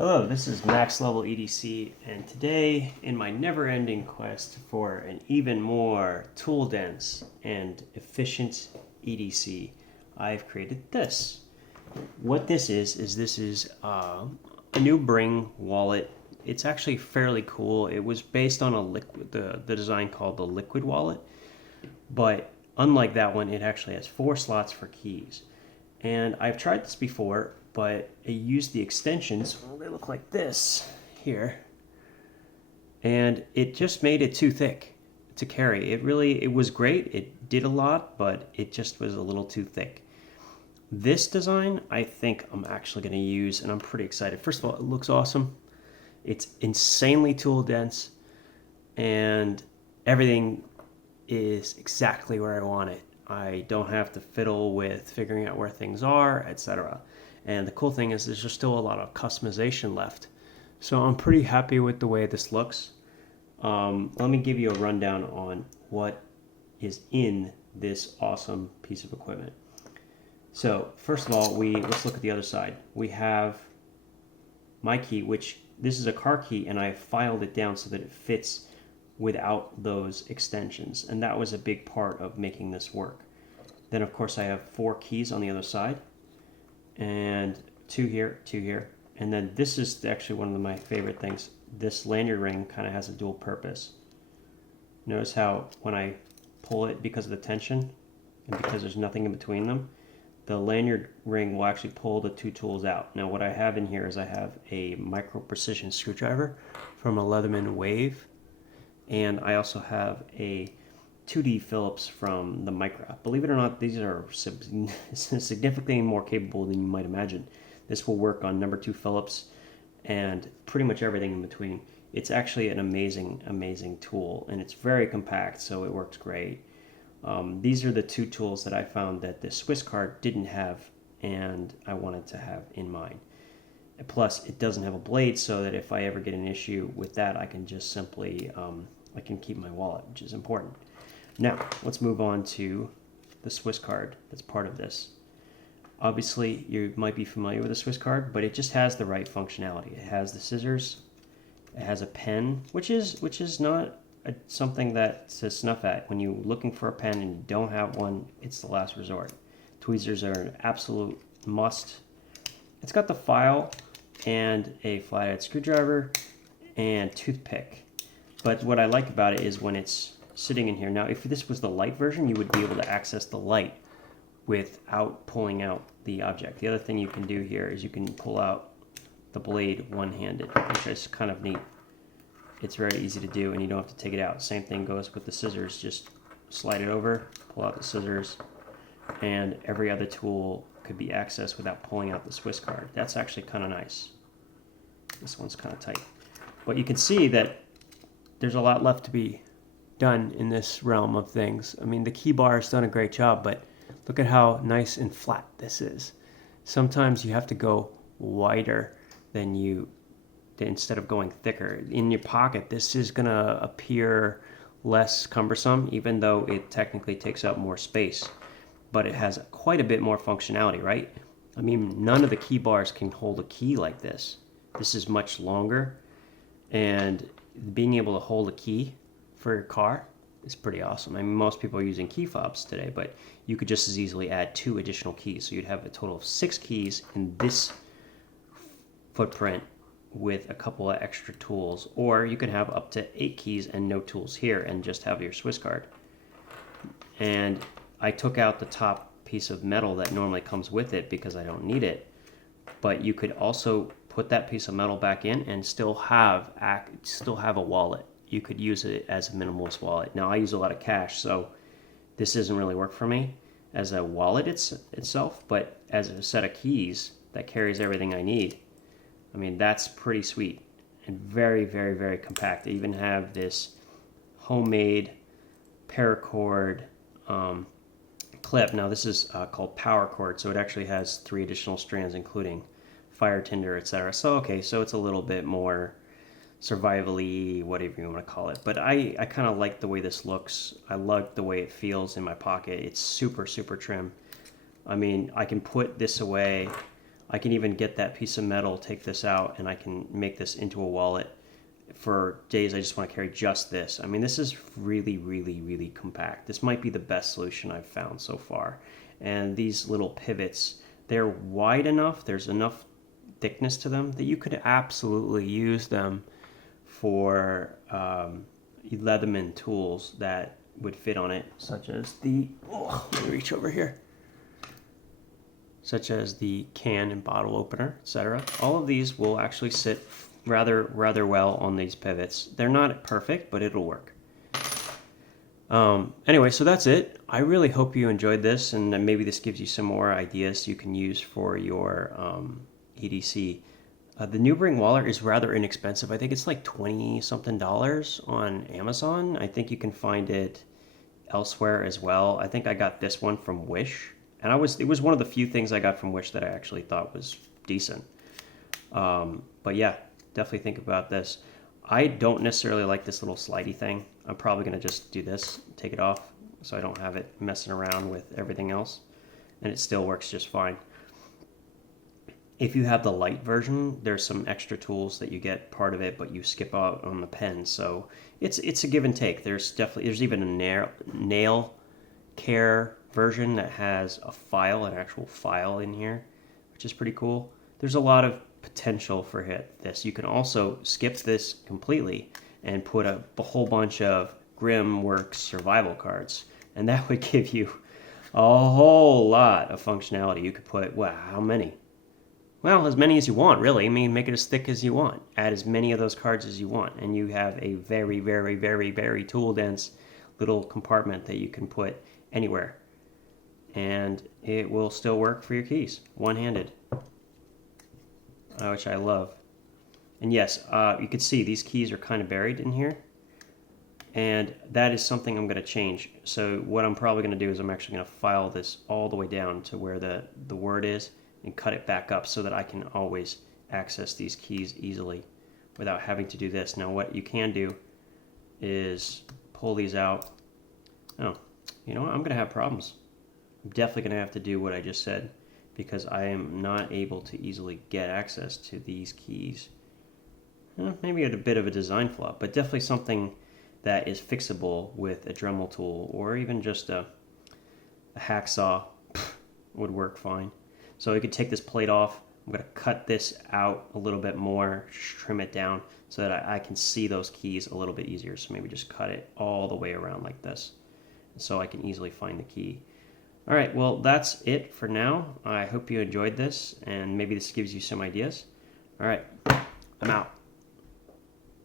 Hello, this is Max Level EDC, and today, in my never-ending quest for an even more tool-dense and efficient EDC, I've created this. What this is a new Bring wallet. It's actually fairly cool. It was based on the design called the Liquid wallet, but unlike that one, it actually has 4 slots for keys. And I've tried this before, but I used the extensions. Well, they look like this here. And it just made it too thick to carry. It was great. It did a lot, but it just was a little too thick. This design, I think I'm actually going to use, and I'm pretty excited. First of all, it looks awesome. It's insanely tool dense, and everything is exactly where I want it. I don't have to fiddle with figuring out where things are, etc. And the cool thing is there's just still a lot of customization left. So I'm pretty happy with the way this looks. Let me give you a rundown on what is in this awesome piece of equipment. So first of all, let's look at the other side. We have my key, which this is a car key, and I filed it down so that it fits without those extensions, and that was a big part of making this work. Then of course I have 4 keys on the other side, and 2 here, and then this is actually one of my favorite things. This lanyard ring kind of has a dual purpose. Notice how when I pull it, because of the tension and because there's nothing in between them, the lanyard ring will actually pull the 2 tools out. Now what I have in here is I have a micro precision screwdriver from a Leatherman Wave, and I also have a 2D Phillips from the Micra. Believe it or not, these are significantly more capable than you might imagine. This will work on number 2 Phillips and pretty much everything in between. It's actually an amazing tool, and it's very compact, so it works great. These are the 2 tools that I found that the Swiss card didn't have, and I wanted to have in mine. Plus, it doesn't have a blade, so that if I ever get an issue with that, I can just simply I can keep my wallet, which is important. Now, let's move on to the Swiss card that's part of this. Obviously, you might be familiar with the Swiss card, but it just has the right functionality. It has the scissors, it has a pen, which is not something that to snuff at. When you're looking for a pen and you don't have one, it's the last resort. Tweezers are an absolute must. It's got the file and a flathead screwdriver and toothpick. But what I like about it is when it's sitting in here. Now, if this was the light version, you would be able to access the light without pulling out the object. The other thing you can do here is you can pull out the blade one-handed, which is kind of neat. It's very easy to do, and you don't have to take it out. Same thing goes with the scissors. Just slide it over, pull out the scissors, and every other tool could be accessed without pulling out the Swiss card. That's actually kind of nice. This one's kind of tight. But you can see that there's a lot left to be done in this realm of things. I mean, the key bar has done a great job, but look at how nice and flat this is. Sometimes you have to go wider instead of going thicker. In your pocket, this is gonna appear less cumbersome, even though it technically takes up more space. But it has quite a bit more functionality, right? I mean, none of the key bars can hold a key like this. This is much longer, and being able to hold a key for your car is pretty awesome. I mean, most people are using key fobs today, but you could just as easily add 2 additional keys. So you'd have a total of 6 keys in this footprint with a couple of extra tools, or you could have up to 8 keys and no tools here and just have your Swiss card. And I took out the top piece of metal that normally comes with it because I don't need it, but you could also put that piece of metal back in and still have a wallet. You could use it as a minimalist wallet. Now, I use a lot of cash, so this doesn't really work for me as a wallet itself, but as a set of keys that carries everything I need, I mean, that's pretty sweet and very, very, very compact. I even have this homemade paracord clip. Now, this is called power cord, so it actually has 3 additional strands, including fire tinder, etc. So, okay, so it's a little bit more survivally, whatever you want to call it. But I kind of like the way this looks. I like the way it feels in my pocket. It's super, super trim. I mean, I can put this away I can even get that piece of metal, take this out, and I can make this into a wallet for days I just want to carry just this. I mean, this is really, really, really compact. This might be the best solution I've found so far. And these little pivots, they're wide enough, there's enough thickness to them that you could absolutely use them for Leatherman tools that would fit on it, such as the, let me reach over here, such as the can and bottle opener, etc. All of these will actually sit rather well on these pivots. They're not perfect, but it'll work. Anyway, so that's it. I really hope you enjoyed this, and maybe this gives you some more ideas you can use for your EDC. The Newbring wallet is rather inexpensive. I think it's like $20 something on Amazon. I think you can find it elsewhere as well. I think I got this one from Wish, and it was one of the few things I got from Wish that I actually thought was decent. But yeah, definitely think about this. I don't necessarily like this little slidey thing. I'm probably going to just do this, take it off, so I don't have it messing around with everything else, and it still works just fine. If you have the light version, there's some extra tools that you get part of it, but you skip out on the pen. So it's a give and take. There's even a nail care version that has an actual file in here, which is pretty cool. There's a lot of potential for this. You can also skip this completely and put a whole bunch of Grimworks survival cards, and that would give you a whole lot of functionality. You could put, wow, how many? Well, as many as you want, really. I mean, make it as thick as you want. Add as many of those cards as you want, and you have a very, very, very, very tool-dense little compartment that you can put anywhere. And it will still work for your keys, one-handed, which I love. And yes, you can see these keys are kind of buried in here, and that is something I'm going to change. So what I'm probably going to do is I'm actually going to file this all the way down to where the word is, and cut it back up so that I can always access these keys easily without having to do this. Now what you can do is pull these out. Oh, you know what? I'm going to have problems. I'm definitely going to have to do what I just said, because I am not able to easily get access to these keys. Maybe a bit of a design flaw, but definitely something that is fixable with a Dremel tool, or even just a hacksaw would work fine. So you could take this plate off. I'm going to cut this out a little bit more, just trim it down so that I can see those keys a little bit easier. So maybe just cut it all the way around like this, so I can easily find the key. All right, well, that's it for now. I hope you enjoyed this, and maybe this gives you some ideas. All right, I'm out.